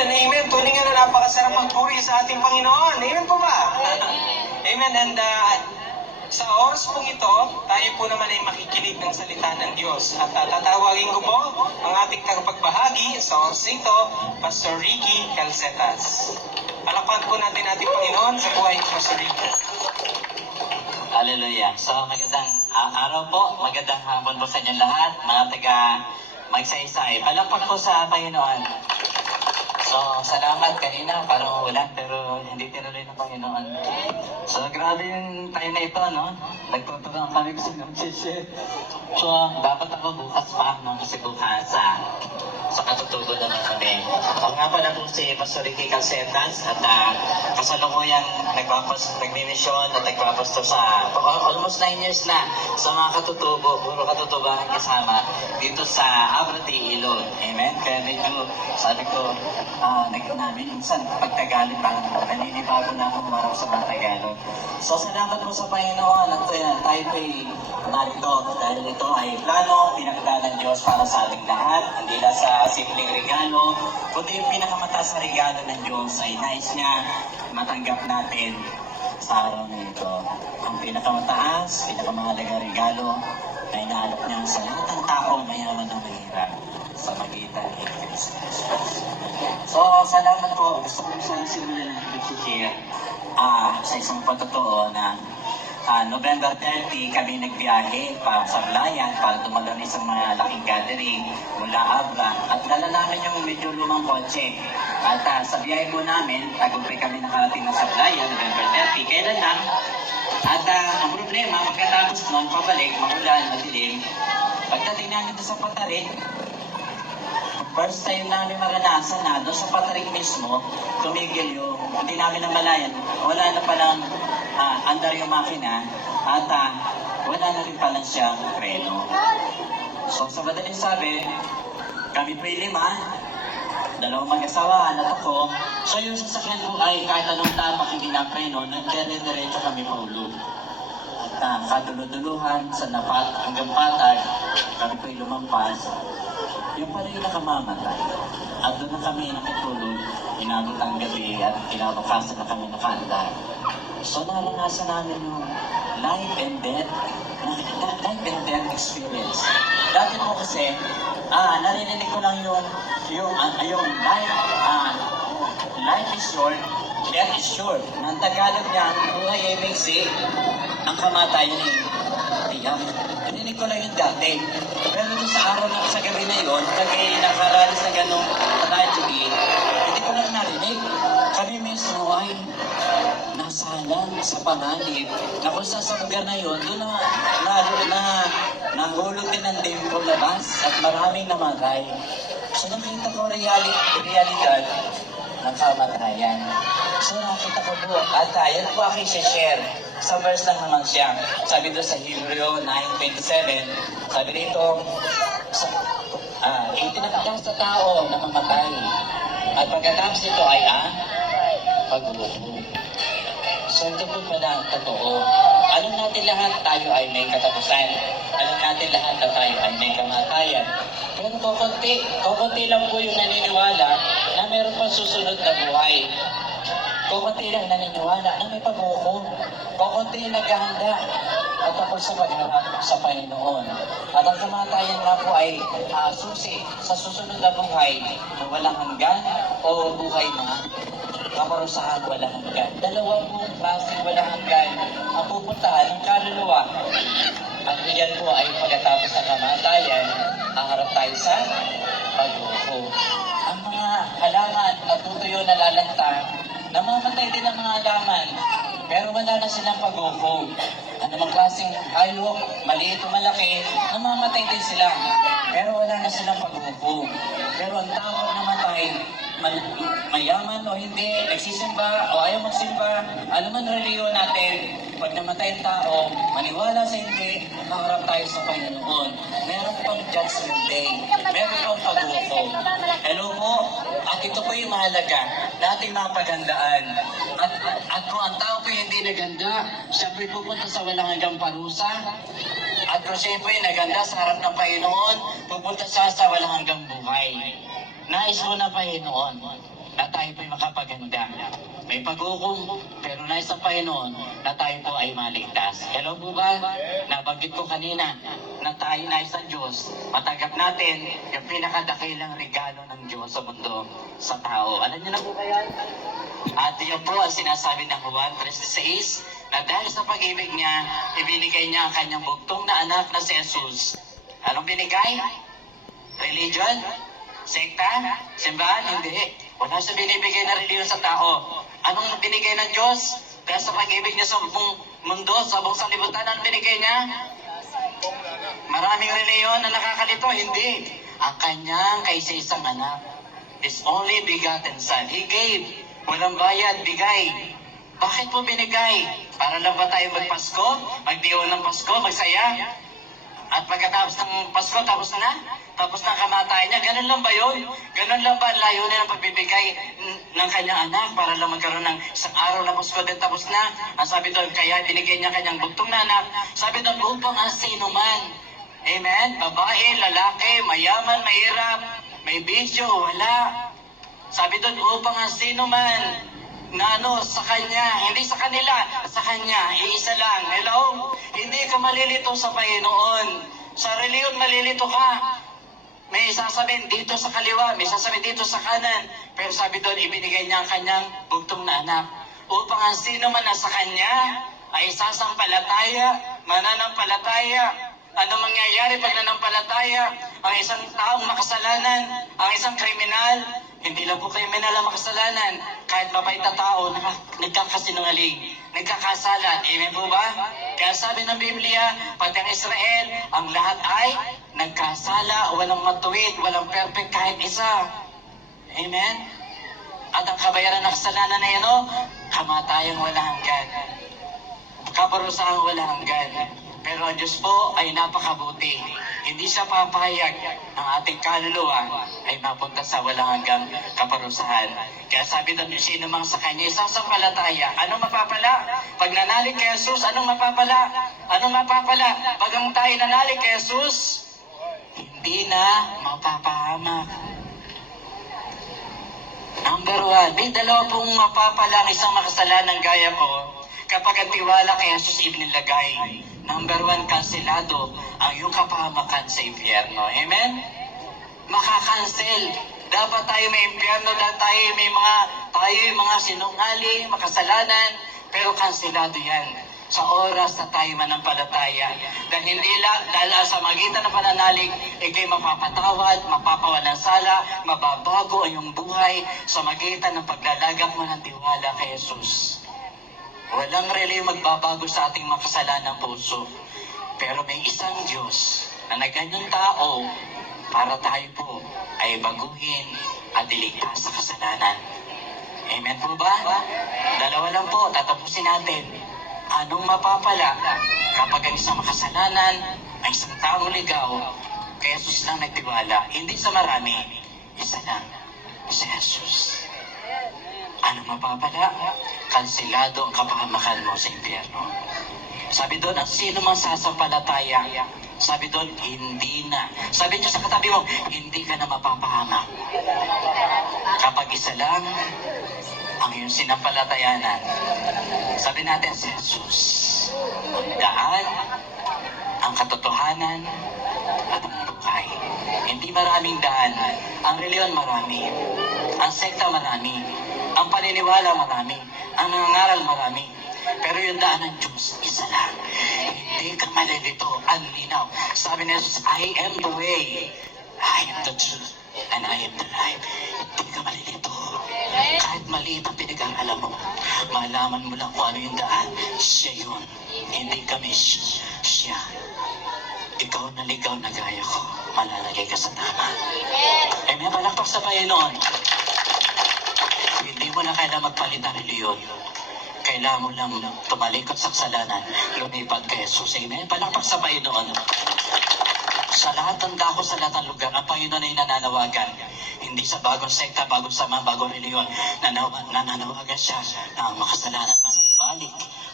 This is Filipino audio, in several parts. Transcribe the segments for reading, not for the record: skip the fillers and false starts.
and amen. Tunay nga na napakasarap magpuri sa ating Panginoon. Amen po ba? Amen. And sa oras pong ito, tayo po naman ay makikinig ng salita ng Diyos. At tatawagin ko po ang ating tagapagbahagi sa oras ito, Pastor Ricky Calcetas. Palakpan po natin ating Panginoon sa buhay ni Pastor Ricky. Hallelujah. So magandang araw po, magandang hapon po sa inyo lahat, mga taga magsaysay. Palakpak po sa Panginoon. So, salamat kanina, parang ulan, pero hindi tinuloy ng Panginoon. So, grabe yung time na ito, no? Nagtutugang kami kasi nag-share. So, dapat ako bukas pa, no? Kasi bukas sa katutubo naman kami. Ako nga pala po si Pastor Ricky Calcetas at kasalukuyang nagmimisyon at nagpapasto sa almost 9 years na sa mga katutubo, puro katutubahan kasama dito sa Abrati, Ilog. Amen? Kaya medyo, sabi ko, namin minsan pag Tagalog parang naninibago na akong maraw sa mga Tagalog. So salamat po sa Panginoon at tayo po'y narito dahil ito ay plano, pinagdala ng Diyos para sa ating lahat. Hindi lang sa simpleng regalo, kundi yung pinakamataas na regalo ng Diyos ay nais niya matanggap natin sa araw na ito. Ang pinakamataas, pinakamahalagang regalo na inaalok niya sa lahat ng tao, mayaman o mahirap, sa magitan ni Christ. So, salamat po. Gusto ko sana simulan na nag-share sa isang patotoo na November 30, kami nagbiyahe para sa Blayan para tumalon sa mga laking gathering mula Abra. At dala namin yung medyo lumang kotse. At sa biyahe po namin, tagumpay kami nakarating na sa Blayan, November 30. Kailan lang? At ang problema, pagkatapos nun, pabalik, magulan, madilim. Pagdating namin sa Patarik, first time namin maranasan na doon sa Patarik mismo, tumigil yung, hindi namin namalayan, wala na palang andar yung makina, at wala na rin palang siyang preno. So sa madaling sabi, kami po'y 5, 2 mag-asawa, at ako. So yung sasakyan po ay kahit anong tapak hindi na preno, nagdire-diretso kami paulog. At kaduluduluhan sa napat hanggang patag, kami po'y lumampas. Yung pala yung nakamamatay. At doon na kami nakitulog, inabot ang gabi at kinabukasan na kami nakandar. So naranasan namin yung life and death experience. Dati po kasi, narinig ko lang yung life is short, death is short. Ang Tagalog niya, ang buhay ay maiksi, ang kamatayan ay tiyak. Narinig ko lang yung dati. Pero dun sa araw na sa gabi na yun, pagay nakaranas na ganong tragedy, hindi ko lang narinig. Kami mismo ay nasalan sa panganib na kung sa lugar na yun, doon nahulog din ang dimpong labas at maraming namatay. So nakita ko realidad ng kamatayan. So nakita ko po, at yan po aking share. Sa verse lang naman siya. Sabi doon sa Hebrew 9:27, sabi dito, itinagdas sa tao na mamatay. At pagkatapos nito ay pagbubuo. So ito po pala totoo. Alam natin lahat tayo ay may katapusan. Alam natin lahat na tayo ay may kamatayan. Pero kukunti lang po yung naniniwala na meron pang susunod na buhay. Kukunti lang naniniwala na may pag-uko. Kukunti naghahanda at ako sa pagharap sa Panginoon. At ang kamatayan nga po ay susi sa susunod na buhay na walang hanggan o buhay na kaparusahan walang hanggan. Dalawang pong klaseng walang hanggan ang pupuntahan ng kaluluwa. At iyan po ay pagkatapos ng kamatayan, haharap tayo sa pag-uko. Ang mga halaman na tutuyo na lalanta, namamatay din ang mga halaman, pero wala na silang pag-uko. Ano mang klaseng hayop, maliit o malaki, namamatay din sila, pero wala na silang pag-uko. Pero ang tao namatay, mayaman o hindi, nagsisimba o ayaw magsimba, ano man reliyon natin, pag namatay ang tao, maniwala sa hindi, maharap tayo sa Panginoon. Meron pang judgment day, meron pang pag-uko. Hello po, at ito po yung mahalaga natin mapagandaan. At kung ang tao po hindi naganda, siya po'y pupunta sa walang hanggang parusa. At kung siya po'y naganda sa harap ng Panginoon, pupunta siya sa walang hanggang buhay. Nais mo na Panginoon. na tayo po'y makapaganda. May paghukom, pero nais ang Panginoon na tayo po ay maligtas. Hello po ba? Nabanggit ko kanina na tayo nais ang Diyos. Matanggap natin yung pinakadakilang regalo ng Diyos sa mundo, sa tao. Alam niyo na po ba yan? At yan po ang sinasabi ng Juan 3:16 na dahil sa pag-ibig niya, ibinigay niya ang kanyang bugtong na anak na si Jesus. Anong binigay? Religion? Sekta? Simbahan? Hindi. Wala siya binibigay na reliyon sa tao. Anong binigay ng Diyos? Dahil sa pag-ibig niya sa buong mundo, sa buong sanlibutan, anong binigay niya? Maraming reliyon na nakakalito. Hindi. Ang kanyang kaisa-isang anak. His only begotten Son. He gave. Walang bayad, bigay. Bakit po binigay? Para lang ba tayo magpasko? Magdiwan ng Pasko? Magsaya? At pagkatapos ng Pasko, tapos na? Tapos na kamatayan niya? Ganun lang ba yun? Ganun lang ba ang layunin ng pagbibigay ng kanyang anak para lang magkaroon ng isang araw na Pasko din tapos na? Ang sabi doon, kaya binigay niya kanyang bugtong na anak. Sabi doon, upang ang sino man. Amen? Babae, lalaki, mayaman, mahirap, may bisyo, wala. Sabi doon, upang ang sino man na sa kanya, hindi sa kanila, sa kanya, iisa lang. Hello? Hindi ka malilito sa Panginoon. Sa reliyon, malilito ka. May sasabihin dito sa kaliwa, may sasabihin dito sa kanan. Pero sabi doon, ibinigay niya ang kanyang bugtong na anak. Upang ang sino man na sa kanya ay sasampalataya, mananampalataya. Ano mangyayari pag nanampalataya? Ang isang taong makasalanan, ang isang kriminal, hindi lang po kriminal ang makasalanan. Kahit mabait na tao, nagkakasinungaling, nagkakasala. Amen po ba? Kaya sabi ng Biblia, pati ang Israel, ang lahat ay nagkasala, walang matuwid, walang perfect kahit isa. Amen? At ang kabayaran ng kasalanan na yan, kamatayang wala hanggan. Kaparusahang wala hanggan. Pero ang Diyos po ay napakabuti. Hindi siya papayag ang ating kaluluwa ay mapunta sa walang hanggang kaparusahan. Kaya sabi doon, sino mang sa kanya isasampalataya. Anong mapapala? Pag nanalig kay Jesus, anong mapapala? Anong mapapala? Pag ang tayo nanalig kay Jesus, hindi na mapapahamak. Number 1, may dalawa pong mapapala ang isang makasalanang gaya ko kapag ang tiwala kay Jesus ibinilagay. Number 1, kanselado ang iyong kapahamakan sa impyerno. Amen? Makakancel. Dapat tayo may impyerno, dahil tayo yung mga sinungaling, makasalanan, pero kanselado yan sa oras na tayo manampalataya. Dahil dahil sa magitan ng pananalig, ikay mapapatawad, mapapawalan sala, mababago ang iyong buhay sa magitan ng paglalagak mo ng tiwala kay Jesus. Walang reliyon magbabago sa ating makasalanang puso. Pero may isang Diyos na naganyang tao para tayo po ay baguhin at iligtas sa kasalanan. Amen po ba? Dalawa lang po, tatapusin natin. Anong mapapala kapag ang isang makasalanan, ang isang taong ligaw, kay Jesus lang nagtiwala? Hindi sa marami, isa lang, si Jesus. Anong mapapala? Kanselado ang kapahamakan mo sa impyerno. Sabi doon, ang sino mang sasampalataya, sabi doon, hindi na. Sabi niyo sa katabi mo, hindi ka na mapapahamak. Kapag isa lang ang iyong sinampalatayanan, sabi natin si Jesus, ang daan, ang katotohanan, at ang buhay. Hindi maraming daan. Ang reliyon marami. Ang sekta marami. Ang paniniwala marami. Ang nangangaral marami. Pero yung daan ng Diyos, isa lang. Hindi ka malilito. Ang linaw. Sabi ni Jesus, I am the way, I am the truth, and I am the life. Hindi ka malilito. Kahit maliit ang pinag-aaralan mo, malaman mo lang kung ano yung daan. Siya yun. Hindi kami siya. Ikaw na ligaw na gaya ko, malalagay ka sa tama. May palakpak sa Panginoon. Hindi mo na kailangan magpalit ng reliyon. Kailangan mo lang tumalikod sa kasalanan, lumipat kay Jesus. Amen? Palakpak sa Panginoon. Sa lahat ng dako, sa lahat ng lugar, ang Panginoon ay nananawagan. Hindi sa bagong sekta, bagong sama, bagong reliyon. Nananawagan siya na ang makasalanan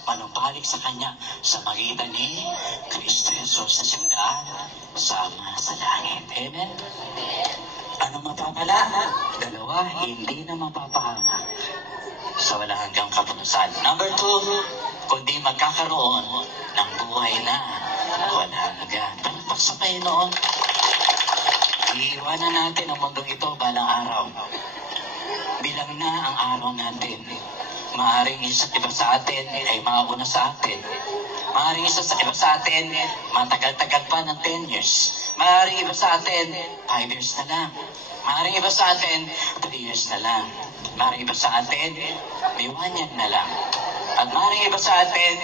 manumbalik sa Kanya sa magitan ni Kristo Jesus na siyang daan sama sa langit. Amen? Ano mapapala? Dalawa, hindi na mapapahamak sa wala hanggang kapulusan. Number 2, kundi magkakaroon ng buhay na wala hanggan. Palakpak sa Panginoon. Iiwanan natin ang mundong ito balang araw. Bilang na ang araw natin. Maaring isa't iba sa atin ay mauna sa atin. Maaring isa sa iba sa atin, matagal-tagal pa ng 10 years. Maaring iba sa atin, 5 years na lang. Maaring iba sa atin, 3 years na lang. Maaring iba sa atin, may 1 year na lang. At maaring iba sa atin,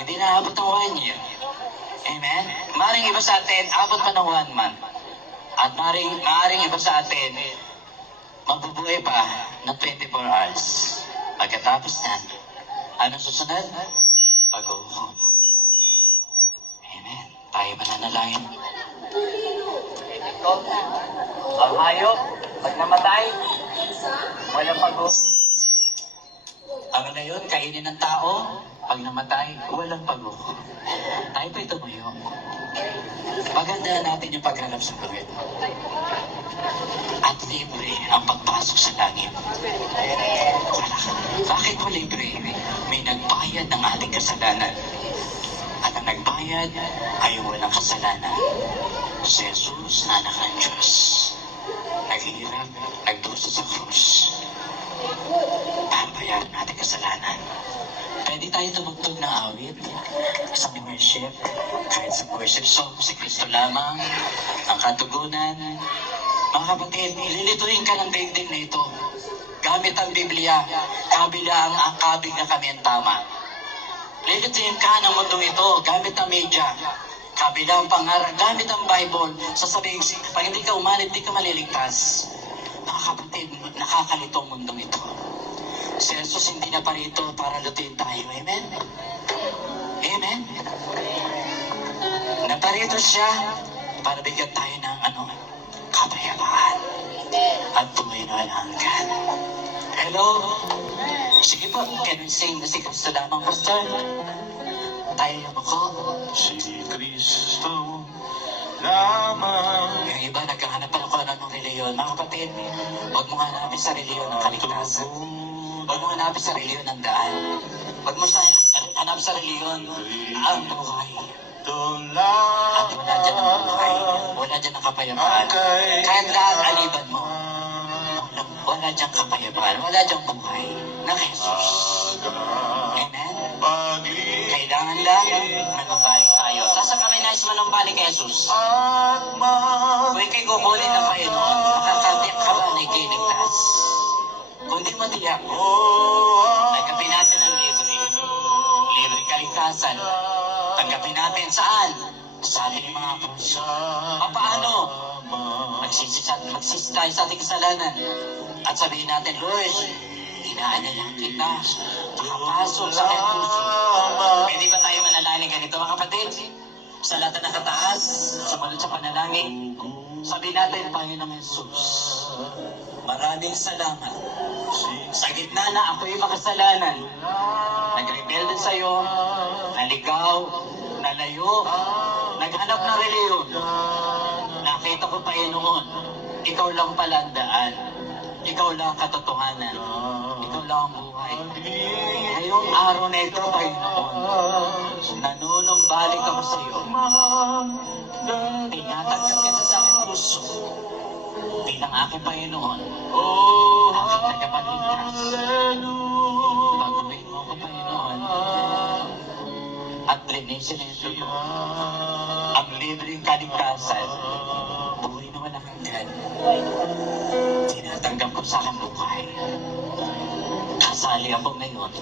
hindi na abot ng 1 year. Amen? Maaring iba sa atin, abot pa ng 1 month. At maaring iba sa atin, mabubuhay pa ng 24 hours. Pagkatapos niyan, anong susunod? Pag-uhukom. Amen. Tayo mananalangin. Ang hayop, pag namatay, walang pag-uhukom. Ano na yun? Kainin ng tao, pag namatay, walang pag-uhukom. Tayo pa'y tumayo. Pagandaan natin yung paghanap sa langit. At libre ang pagpasok sa langit. Wala. Bakit mo libre? May nagbayad ng ating kasalanan. At ang nagbayad ay walang kasalanan. Si Jesus na anak ng Diyos. Naghihirap, nagdusa sa krus. Babayaran natin kasalanan. Pwede tayo tumugtog ng awit sa worship. Kahit sa worship song, si Kristo lamang ang katugunan. Mga kapatid, lilituin ka ng daigdig na ito. Gamit ang Biblia, kabilang ang kabig na kami ang tama. Lilituin ka ng mundong ito, gamit ang media. Kabilang pangarang, gamit ang Bible. Sasabihin, pag hindi ka umanit, hindi ka maliligtas. Mga kapatid, nakakalito ang mundong ito. Si Jesus hindi na parito para lutuin tayo. Amen? Amen? Naparito siya para bigyan tayo ng kapayapaan at buhay na walang hanggan. Hello? Sige po, can we sing si Kristo lamang, Pastor? Tayo yung ako. Si Kristo lamang. Yung iba, naghahanap pa ako ng reliyon. Mga kapatid, huwag mo hanapin sa reliyon ng kaligtasan. Huwag mo hanapin sa reliyon ng daan. Huwag mo hanapin sa reliyon ang buhay. At wala dyan ang buhay. Wala dyan ang kapayapaan. Kahit lahat aliban mo, wala dyan kapayapaan. Wala dyan buhay ng Jesus. Amen? Kailangan lang manumbalik tayo. Nasa kami nais manumbalik kay Jesus. Kung ikay kukunin ng Panginoon, makakatiyak ka ba na ikinigtas? Kung di mo tiyak, tanggapin natin ang libre. Libre kaligtasan. Tanggapin natin saan? Sa ating mga puso. Paano? Magsisi tayo sa ating kasalanan. At sabihin natin, Lord, inaalala kita. Nakapasok sa aking puso. Pwede ba tayo manalangin ganito, mga kapatid? Sa lahat na nakataas, sumunod sa panalangin. Sabihin natin, Panginoong Jesus, maraming salamat. Sa gitna na ako'y makasalanan, nagrebelde sa'yo, naligaw, nalayo, naghanap ng reliyon. Nakita ko, Panginoon, ikaw lang pala ang daan. Ikaw lang ang katotohanan. Ikaw lang ang buhay. Ngayong araw na ito, Panginoon, nanunumbalik ako sa iyo. Tinatanggap kita sa aking puso bilang aking Panginoon, aking tagapagligtas. Baguhin mo ako, Panginoon, at linisin ito ko ang libreng kaligtasan, buhay na walang hanggan. Tinatanggap ko sa aking buhay. Kasali ako ngayon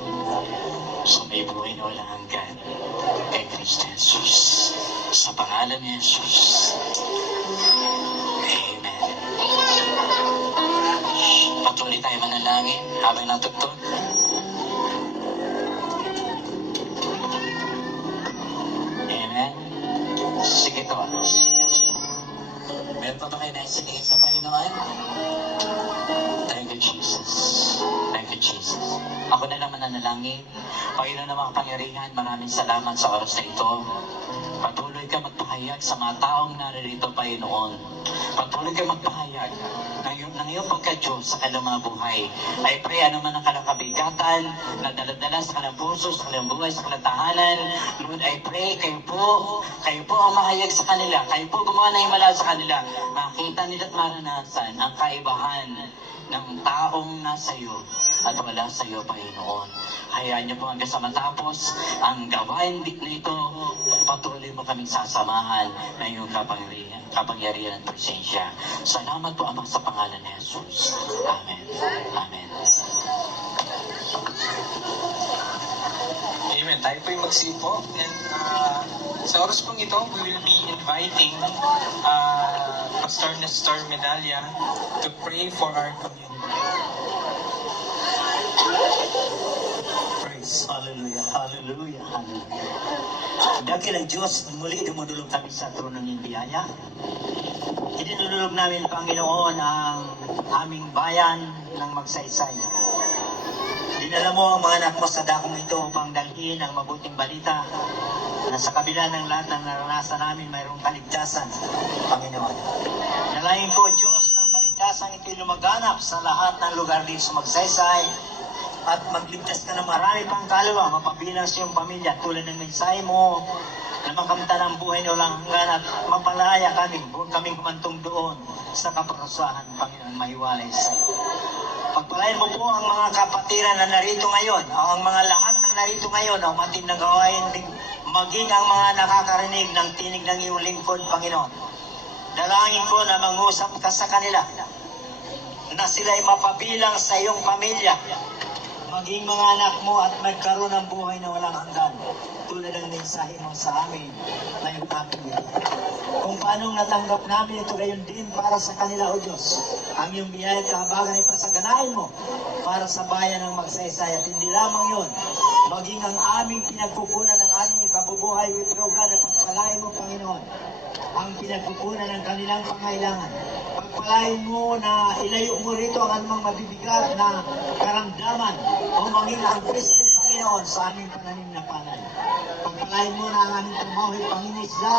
sa may buhay na walang hanggan kay Kristo Jesus. Sa pangalan ni Jesus. Amen. Patuloy tayo manalangin habang natugtog. Amen. Sige to. Meron pa ba kayo naisinigin sa Panginoon? Thank you, Jesus. Thank you, Jesus. Ako na lang mananalangin. Panginoon ng mga pangyarihan, maraming salamat sa oras na ito. Patuloy ka magpahayag sa mga taong naririto, Panginoon. Patuloy kayo magpahayag ng iyong pagka-Diyos sa kanilang mga buhay. I pray ano man ang kanilang kabigatan, na daladala sa kanilang puso, sa kanilang buhay, sa kanilang tahanan. Lord, I pray, kayo po ang mahayag sa kanila. Kayo po gumawa na himala sa kanila. Makita nila at maranasan ang kaibahan ng taong nasa iyo at wala sa iyo, Panginoon. Hayaan niyo po hanggang sa matapos ang gawain nito, patuloy mo kaming sasamahan na iyong kapangyarihan at presensya. Salamat po, Ama, sa pangalan ni Jesus. Amen. Amen. Amen. Tayo po yung magsipo. And sa oras pong ito, we will be inviting Pastor Nestor Medalla to pray for our community. Praise. Hallelujah. Hallelujah. Hallelujah. Dahil ang Diyos, muli dumudulog kami sa trono ng biyaya. Idinudulog namin, Panginoon, ang aming bayan ng magsaysay. Dinala mo ang mga anak mo sa dakong ito upang dalhin ang mabuting balita na sa kabila ng lahat ng naranasan namin mayroong kaligtasan, Panginoon. Nalain ko, Diyos, na kaligtasan ito'y lumaganap sa lahat ng lugar din sa magsaysay at magligtas ka ng marami pang kaluluwa, mapabilang sa iyong pamilya tulad ng mensahe mo na makamtan ang buhay na walang hanggan at mapalaya kami, huwag kaming humantong doon sa kaparusahan, Panginoon, mahiwalay sa iyo. Pagpalain mo po ang mga kapatiran na narito ngayon, ang mga lahat na narito ngayon, ang matindang gawain, maging ang mga nakakarinig ng tinig ng iyong lingkod, Panginoon. Dalangin ko na mangusap ka sa kanila, na sila'y mapabilang sa iyong pamilya, maging mga anak mo at magkaroon ng buhay na walang hanggan, tulad ng mensahe mo sa amin ngayong hapon ito. Kung paanong natanggap namin ito gayon din para sa kanila, O Diyos, ang iyong biyaya at kahabagan ay pasaganahin mo para sa bayan ng magsaysay. At hindi lamang yun, maging ang aming pinagkukunan ng aming kabubuhay, we pray, God, na pagpalain mo, Panginoon, ang pinagkukunan ng kanilang pangailangan. Pagpalain mo na ilayo mo rito ang anumang mabibigat na karamdaman o maging ang Kristo, Panginoon, sa aming pananim na palay. Pagpalain mo na ang aming trabaho ay panginisda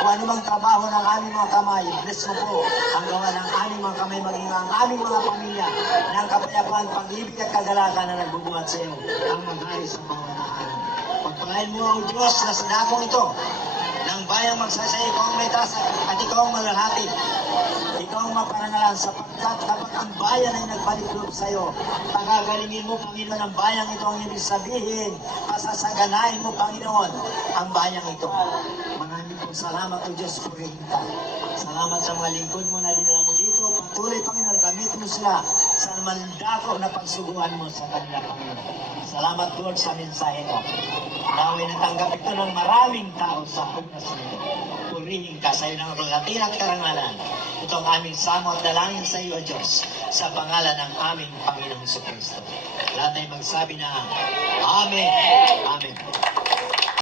o anumang trabaho ng aming mga kamay. Bless mo po ang gawa ng aming mga kamay, maging ang aming mga pamilya ng kapayapaan, pag-ibig at kagalakan na nagbubuhat sa iyo ang maghari sa bawat na araw. Pagpalain mo, O Diyos, na sa dakong ito ng bayang magsasayi, ikaw ang may tasa at ikaw ang malalhatid. Ikaw ang maparangalan sapagkat kapag ang bayan ay nagbalik-loob sa iyo, pagagalingin mo, Panginoon, ang bayang ito ang ibig sabihin, pasasaganahin mo, Panginoon, ang bayang ito. Maraming pong salamat, O Diyos, purihin ka. Salamat sa mga lingkod mo na dinala mo dito. Patuloy, Panginoon, gamitin mo sila sa mandako na pagsuguan mo sa kanila, Panginoon. Salamat, Lord, sa mensahe mo. Naway natanggap ito ng maraming tao sa oras nito. Purihin ka sa iyo ng relatin at karangalan. Ito ang aming samo at dalangin sa iyo, Diyos, sa pangalan ng aming Panginoong Jesucristo. Lahat ay magsabi na, Amen. Amen.